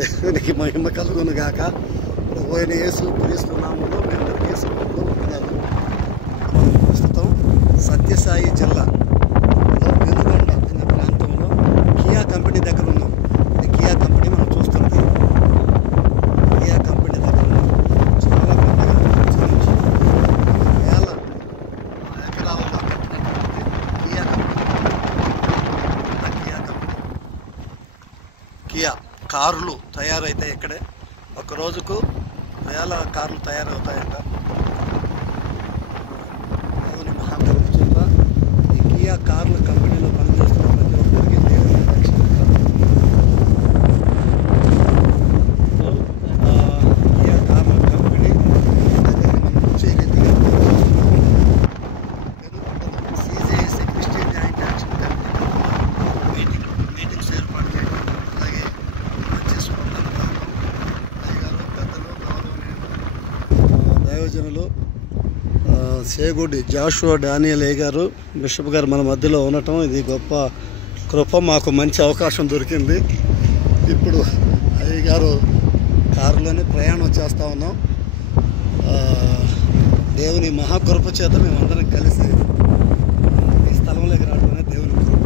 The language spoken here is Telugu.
దేవునికి మహిమ కలుగును గాక. పోయిన యేసు క్రీస్తు నామములో మీ అందరికీ శుభములు. మనం ప్రస్తుతం సత్యసాయి జిల్లాలో పెనుగొండ అనే ప్రాంతంలో కియా కంపెనీ దగ్గర ఉన్నాం. ఇది కియా కంపెనీ మనం చూస్తుంది. కియా కంపెనీ దగ్గర ఉన్నాం. చాలా పెద్దగా ఇంచుమించు వేల ఎకరాలలో కట్టినటువంటి కియా కంపెనీ. కియా కార్లు తయారైతాయి ఇక్కడే. ఒక రోజుకు వేల కార్లు తయారవుతాయంట. దేవుని మహాకృప చేత ఈ కియా కార్ల కంపెనీలో పనిచేస్తున్న ప్రతి ఒక్కరికి దేవుని రక్షణ కియా కార్ల కంపెనీ దగ్గరికి మనం వచ్చే రీతిగా CJSA Christian joint action committee meetings ఏర్పాటు చేయడం, అలాగే మంచి స్వప్నం దైవజనులు సేగుడి జాషువా డానియల్ ఏ గారు బిషప్ గారు మన మధ్యలో ఉండటం ఇది గొప్ప కృప. మాకు మంచి అవకాశం దొరికింది. ఇప్పుడు అయ్య గారు కారులోనే ప్రయాణం చేస్తూ ఉన్నాం. దేవుని మహాకృప చేత మేమందరం కలిసి ఈ స్థలంలోకి రావడం అనేది దేవుని కృప.